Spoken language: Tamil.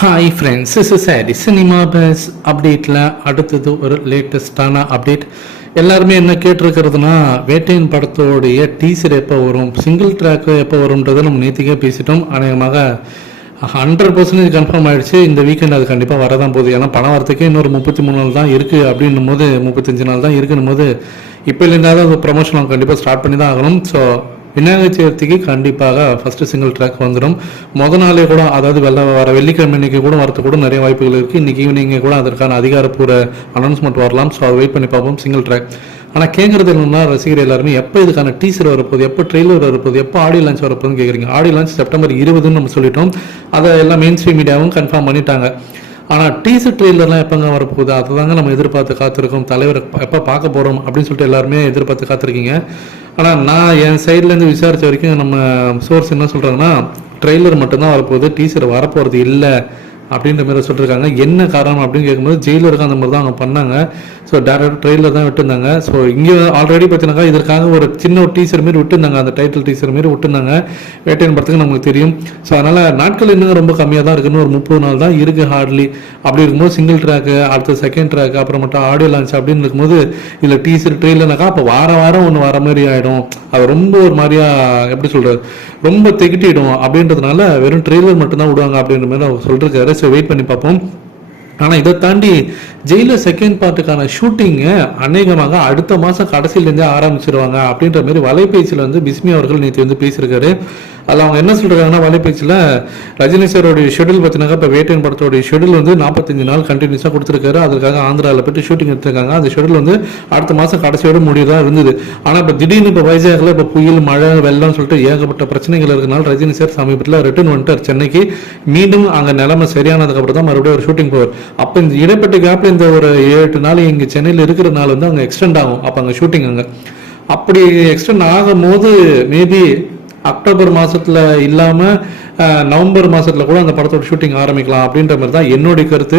Hi friends is sorry cinema base அப்டேட்டில் அடுத்தது ஒரு லேட்டஸ்டான அப்டேட் எல்லாருமே என்ன கேட்டிருக்கிறதுனா வேட்டையின் படத்தோடைய டீசர் எப்போ வரும் சிங்கிள் ட்ராக்கு எப்போ வரும்ன்றதை நம்ம நேற்றுக்கே பேசிட்டோம். அநேகமாக ஹண்ட்ரட் பர்சன்டேஜ் கன்ஃபார்ம் ஆகிடுச்சு இந்த வீக்கெண்ட் அது கண்டிப்பாக வரதான் போகுது. ஏன்னா பணம் வரத்துக்கே இன்னொரு முப்பத்தி மூணு நாள் தான் இருக்குது அப்படின்னும் போது முப்பத்தஞ்சு நாள் தான் இருக்குன்னும் போது இப்போலேருந்தாவது அது ப்ரமோஷன் அவங்க கண்டிப்பாக ஸ்டார்ட் பண்ணி தான் ஆகணும். ஸோ விநாயகர் சதுர்த்திக்கு கண்டிப்பாக ஃபர்ஸ்ட் சிங்கிள் ட்ராக் வந்துடும் முத நாளே கூட அதாவது வெள்ள வர வெள்ளிக்கிழமை இன்னைக்கு கூட வரத்து கூட நிறைய வாய்ப்புகள் இருக்குது இன்னைக்கு ஈவினிங் கூட அதற்கான அதிகாரப்பூர்வ அனௌன்ஸ்மெண்ட் வரலாம். ஸோ அதை வெயிட் பண்ணி பார்ப்போம் சிங்கிள் ட்ராக் ஆனால் கேட்குறது என்னன்னா ரசிகர் எல்லாருமே எப்போ இதுக்கான டீசர் வரப்போகுது எப்போ ட்ரெய்லர் வரப்போகுது எப்போ ஆடியோ லான்ச் வரப்போகுதுன்னு கேட்குறீங்க ஆடியோ லான்ச் செப்டம்பர் இருபதுன்னு நம்ம சொல்லிட்டோம். அதை எல்லாம் மெயின் ஸ்ட்ரீம் மீடியாவும் கன்ஃபார்ம் பண்ணிட்டாங்க. ஆனால் டீசர் ட்ரெயிலர்லாம் எப்போங்க வரப்போகுது? அதை தாங்க நம்ம எதிர்பார்த்து காத்திருக்கோம். தலைவர் எப்போ பார்க்க போகிறோம் அப்படின்னு சொல்லிட்டு எல்லாருமே எதிர்பார்த்து காத்திருக்கீங்க. ஆனால் நான் என் சைட்லேருந்து விசாரித்த வரைக்கும் நம்ம சோர்ஸ் என்ன சொல்கிறாங்கன்னா ட்ரெய்லர் மட்டும்தான் வரப்போகுது. டீசர் வரப்போகிறது இல்லை. அப்படின்ற மாதிரி சொல்லியிருக்காங்க என்ன காரணம் அப்படின்னு கேட்கும்போது ஜெயிலருக்கு அந்த மாதிரி தான் அவங்க பண்ணாங்க. ஸோ டேரக்ட் ட்ரெயிலில் தான் விட்டுருந்தாங்க. ஸோ இங்கே ஆல்ரெடி பார்த்தீங்கன்னா இதற்காக ஒரு சின்ன ஒரு டீச்சர் மாரி விட்டுருந்தாங்க. அந்த டைட்டில் டீச்சர் மாரி விட்டுருந்தாங்க. வேட்டையன் படத்துக்கு நமக்கு தெரியும். ஸோ அதனால் நாட்கள் இன்னும் ரொம்ப கம்மியாக தான் இருக்குன்னு ஒரு முப்பது நாள் தான் இருக்குது ஹார்ட்லி அப்படி இருக்கும்போது சிங்கிள் ட்ராக்கு அடுத்த செகண்ட் ட்ராக் அப்புறம் மட்டும் ஆடியோ லான்ச் அப்படின்னு இருக்கும்போது இதில் டீச்சர் ட்ரெயிலர்னாக்கா அப்போ வார வாரம் ஒன்று வர மாதிரி ஆகிடும் அது ரொம்ப ஒரு மாதிரியா எப்படி சொல்கிறது ரொம்ப திகிட்டிடும். அப்படின்றதுனால வெறும் ட்ரெய்லர் மட்டும்தான் விடுவாங்க அப்படின்ற மாதிரி அவர் சொல்லியிருக்காரு ஸோ வெயிட் பண்ணி பார்ப்போம். ஆனால் இதை தாண்டி ஜெயிலர் செகண்ட் பார்ட்டுக்கான ஷூட்டிங்கு அநேகமாக அடுத்த மாதம் கடைசியிலேருந்தே ஆரம்பிச்சிருவாங்க அப்படின்ற மாதிரி வலைபேச்சியில் வந்து பிஸ்மி அவர்கள் நேற்று வந்து பேசியிருக்காரு. அதில் அவங்க என்ன சொல்கிறாங்கன்னா வலைபேச்சில் ரஜினி சாரோடைய ஷெடியூல் பார்த்தினாக்கா இப்போ வேட்டையன் படத்தோடைய ஷெடியூல் வந்து நாற்பத்தஞ்சு நாள் கண்டினியூஸாக கொடுத்துருக்காரு. அதுக்காக ஆந்திராவில் போயிட்டு ஷூட்டிங் எடுத்திருக்காங்க. அந்த ஷெடியூல் வந்து அடுத்த மாதம் கடைசியோட முடியதான் இருந்தது. ஆனால் இப்போ திடீர்னு இப்போ வைஜாகில் இப்போ புயல் மழை வெள்ளம் சொல்லிட்டு ஏகப்பட்ட பிரச்சனைகள் இருக்கனால ரஜினி சார் சமீபத்தில் ரிட்டர்ன் வந்துட்டார் சென்னைக்கு. மீண்டும் அங்கே நிலைமை சரியானதுக்கப்புறம் தான் மறுபடியும் ஒரு ஷூட்டிங் போவார். அப்போ இந்த இடைப்பட்ட கேப்பில் இந்த ஒரு ஏழு நாள் இங்கே சென்னையில் இருக்கிற நாள் வந்து அங்கே எக்ஸ்டெண்ட் ஆகும். அப்போ அங்கே ஷூட்டிங் அங்கே. அப்படி எக்ஸ்டெண்ட் ஆகும் போது மேபி அக்டோபர் மாசத்துல இல்லாம அஹ், நவம்பர் மாசத்துல கூட அந்த படத்தோட ஷூட்டிங் ஆரம்பிக்கலாம் அப்படின்ற மாதிரி தான் என்னுடைய கருத்து.